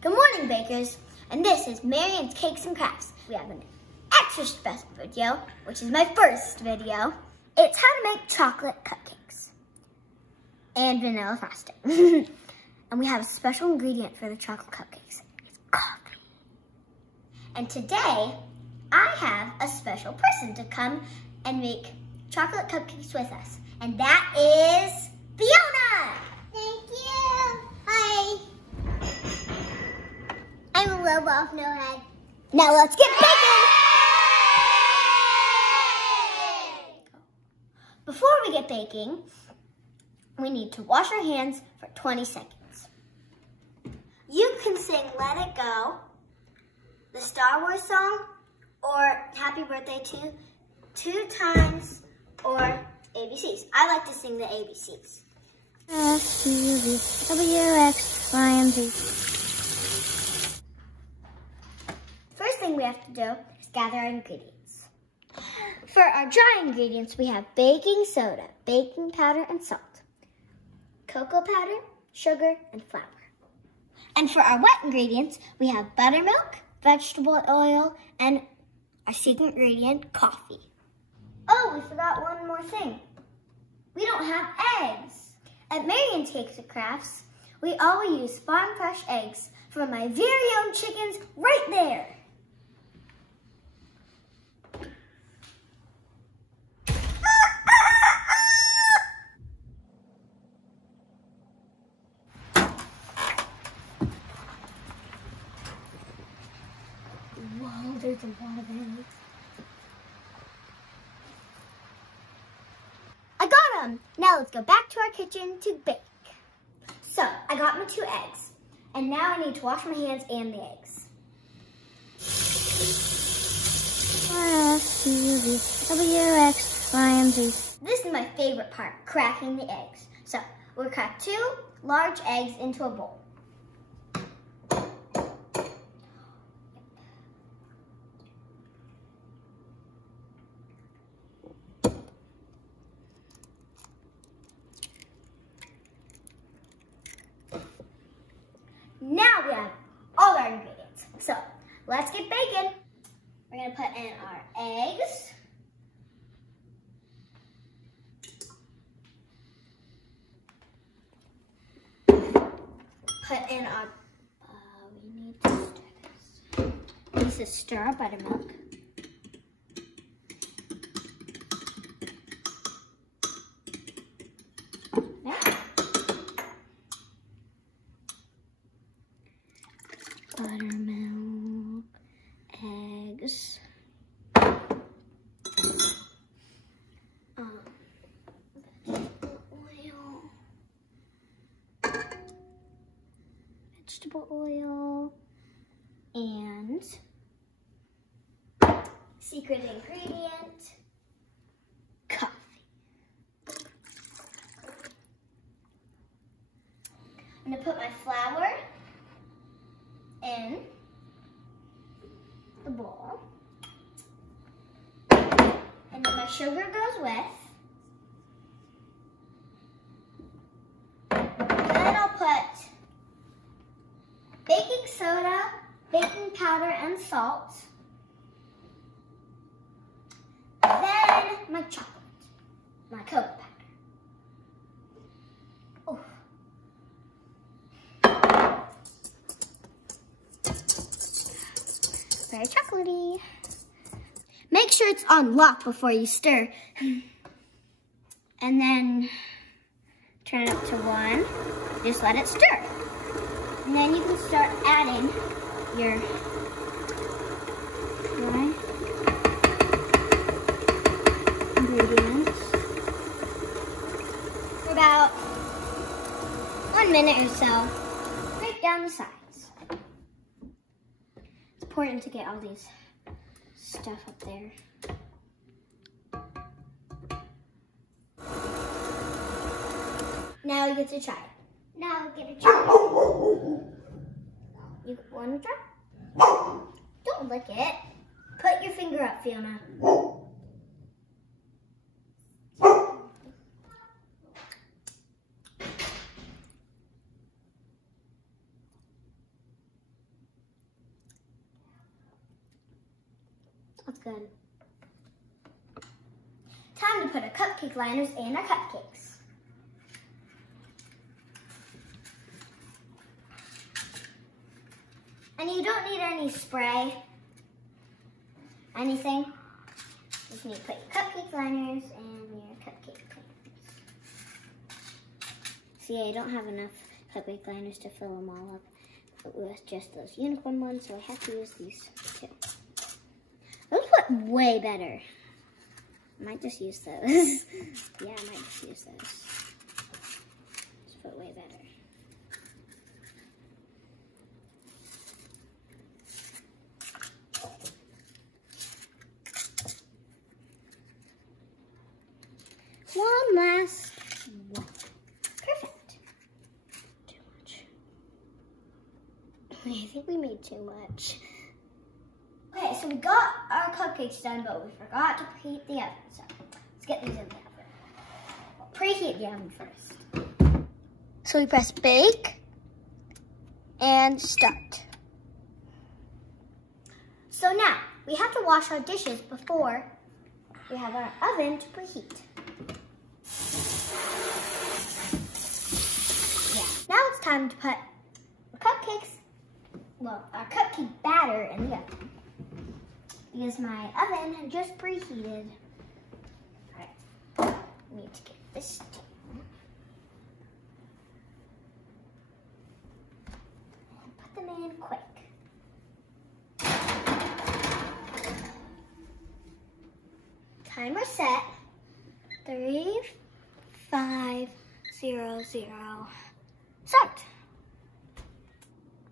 Good morning, bakers, and this is Marian's Cakes and Crafts. We have an extra special video, which is my first video. It's how to make chocolate cupcakes and vanilla frosting. And we have a special ingredient for the chocolate cupcakes. It's coffee. And today, I have a special person to come and make chocolate cupcakes with us, and that is Fiona. Thank you. Hi. I'm a little off no head. Now let's get baking. Before we get baking, we need to wash our hands for 20 seconds. You can sing Let It Go, the Star Wars song, or Happy Birthday to 2 times, or ABCs. I like to sing the ABCs. S, T, U, V, W, X, Y, and Z. First thing we have to do is gather our ingredients. For our dry ingredients, we have baking soda, baking powder, and salt, cocoa powder, sugar, and flour. And for our wet ingredients, we have buttermilk, vegetable oil, and our secret ingredient, coffee. Oh, we forgot one more thing. We don't have eggs. At Marian's Cakes and Crafts, we always use farm fresh eggs from my very own chickens right there. Whoa, there's a lot of eggs. I got them. Now let's go back to our kitchen to bake. So, I got my 2 eggs. And now I need to wash my hands and the eggs. S, T, U, V, W, X, Y, and Z. This is my favorite part, cracking the eggs. So, we'll crack 2 large eggs into a bowl. Now we have all our ingredients. So, let's get baking. We're gonna put in our eggs. Put in our, we need to stir this. This is stir our buttermilk. Buttermilk, eggs, vegetable oil, and secret ingredient, coffee. I'm gonna put my flour in the bowl, and then my sugar goes with. Then I'll put baking soda, baking powder, and salt. Then my chocolate, my cocoa powder. Oh. Very chocolatey. Make sure it's on lock before you stir. And then turn it up to 1. Just let it stir. And then you can start adding your dry ingredients for about 1 minute or so. Break down the sides. Important to get all these stuff up there. Now you get to try it. Now you get to try it. You want to try? Don't lick it. Put your finger up, Fiona. That's good. Time to put our cupcake liners in our cupcakes. And you don't need any spray, anything. You just need to put your cupcake liners and your cupcake liners. See, I don't have enough cupcake liners to fill them all up with just those unicorn ones, so I have to use these too. Those look way better. I might just use those. Yeah, I might just use those. Just put way better. One last one. Perfect. Too much. I think we made too much. Okay, so we got our cupcakes done, but we forgot to preheat the oven. So let's get these in the oven. We'll preheat the oven first. So we press bake and start. So now we have to wash our dishes before we have our oven to preheat. Yeah. Now it's time to put our cupcakes, well, our cupcake batter in the oven. Because my oven had just preheated. All right, we need to get this down. And put them in quick. Timer set. 3, 5, 0, 0. Start.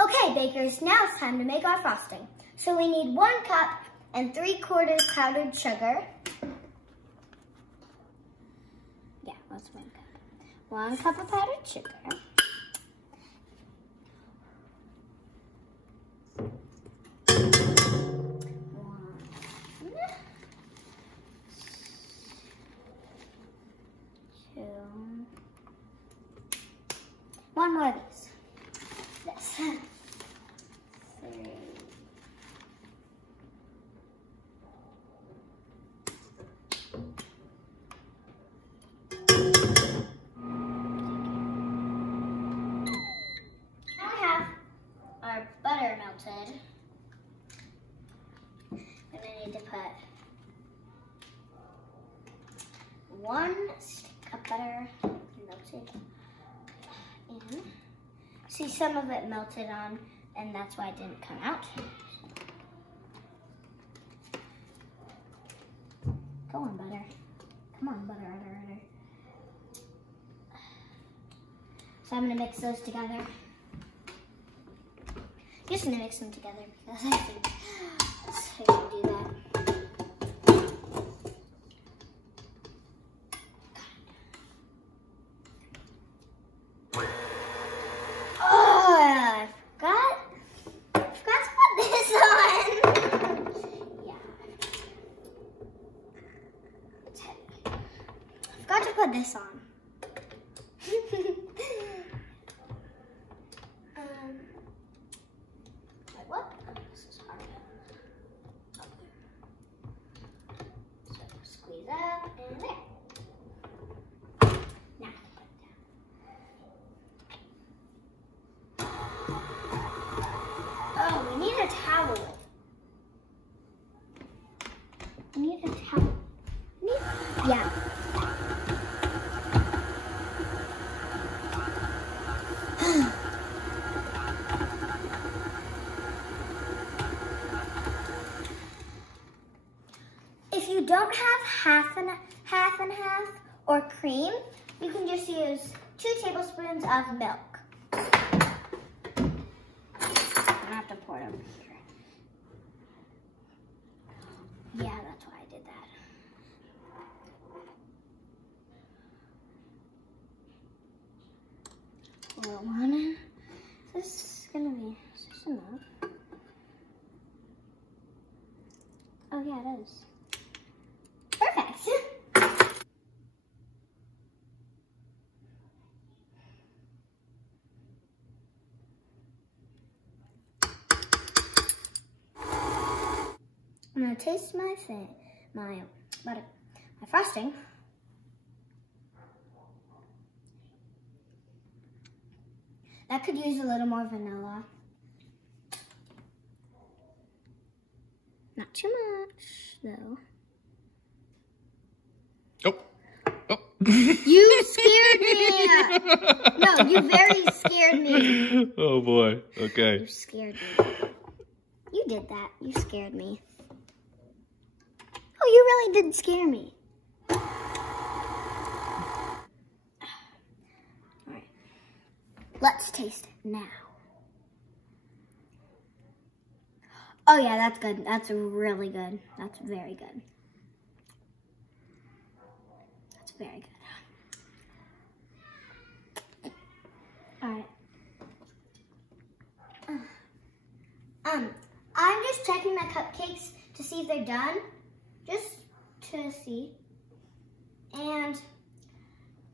Okay, bakers, now it's time to make our frosting. So we need 1 cup and 3/4 powdered sugar. Yeah, that's 1 cup. 1 cup of powdered sugar. 1 more of these. This. 3. Now we have our butter melted. And I need to put 1 stick of butter melted in. See, some of it melted on, and that's why it didn't come out. Go on, butter. Come on, butter, butter, butter. So I'm gonna mix those together. Just gonna mix them together because I think that's how you do that. Put this on. Wait, what? This is hard. So squeeze up and there. Now put it down. Oh, we need a towel. We need a towel. Yeah. If you don't have half and half or cream, you can just use 2 tablespoons of milk. I'm gonna have to pour it over here. Yeah, that's why I did that. A little one. This is gonna be just enough. Oh yeah, it is. Perfect. I'm gonna taste my frosting. That could use a little more vanilla. Not too much, though. Oh. Oh. You scared me! No, you very scared me. Oh boy. Okay. You scared me. You did that. You scared me. Oh, you really did scare me. Alright. Let's taste it now. Oh yeah, that's good. That's really good. That's very good. That's very good. Alright. I'm just checking my cupcakes to see if they're done. Just to see. And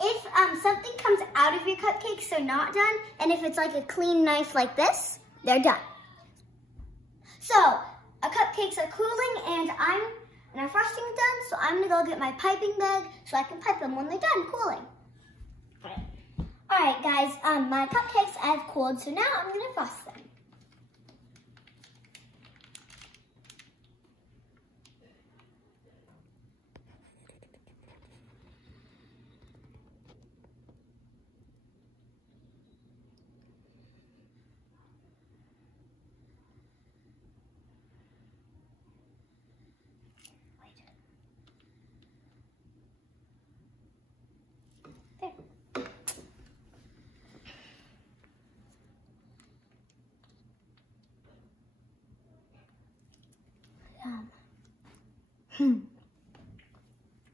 if something comes out of your cupcakes, they're not done. And if it's like a clean knife like this, they're done. So, our cupcakes are cooling and our frosting is done, so I'm gonna go get my piping bag so I can pipe them when they're done cooling. Alright guys, my cupcakes have cooled, so now I'm gonna frost them.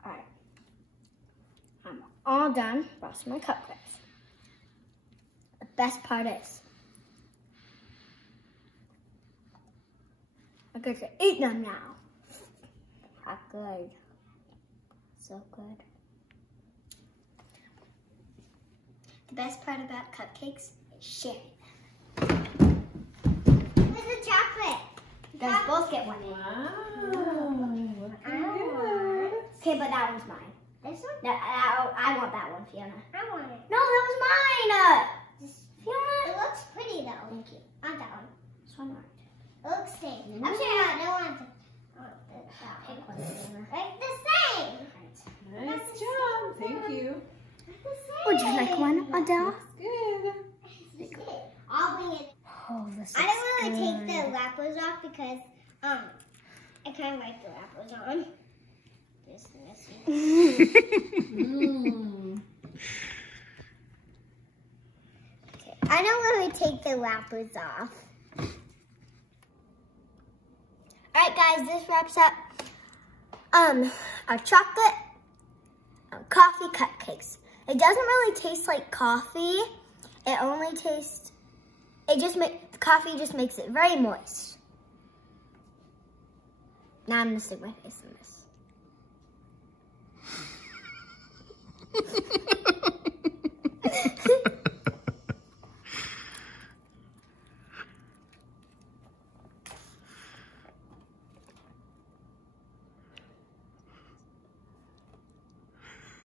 Alright. I'm all done frosting my cupcakes. The best part is I get to eat them now. How good. So good. The best part about cupcakes is sharing them. Where's the chocolate? You guys both get one. Wow. Okay, but that one's mine. This one? No, I want that one, Fiona. I want it. No, that was mine. Fiona. It looks pretty though. Thank you. I want that one. This one right. It looks the same. I'm sure I don't want that Pick one. one, Fiona. Like the same. Nice job. Thank you. Would you like one, Adele? Good. I'll bring it. Oh, this is I don't really good. take the wrappers off because I kind of like the wrappers on. This messy. Okay, I don't really take the wrappers off. Alright guys, this wraps up our chocolate coffee cupcakes. It doesn't really taste like coffee. It only tastes, the coffee just makes it very moist. Now I'm gonna stick my face in this.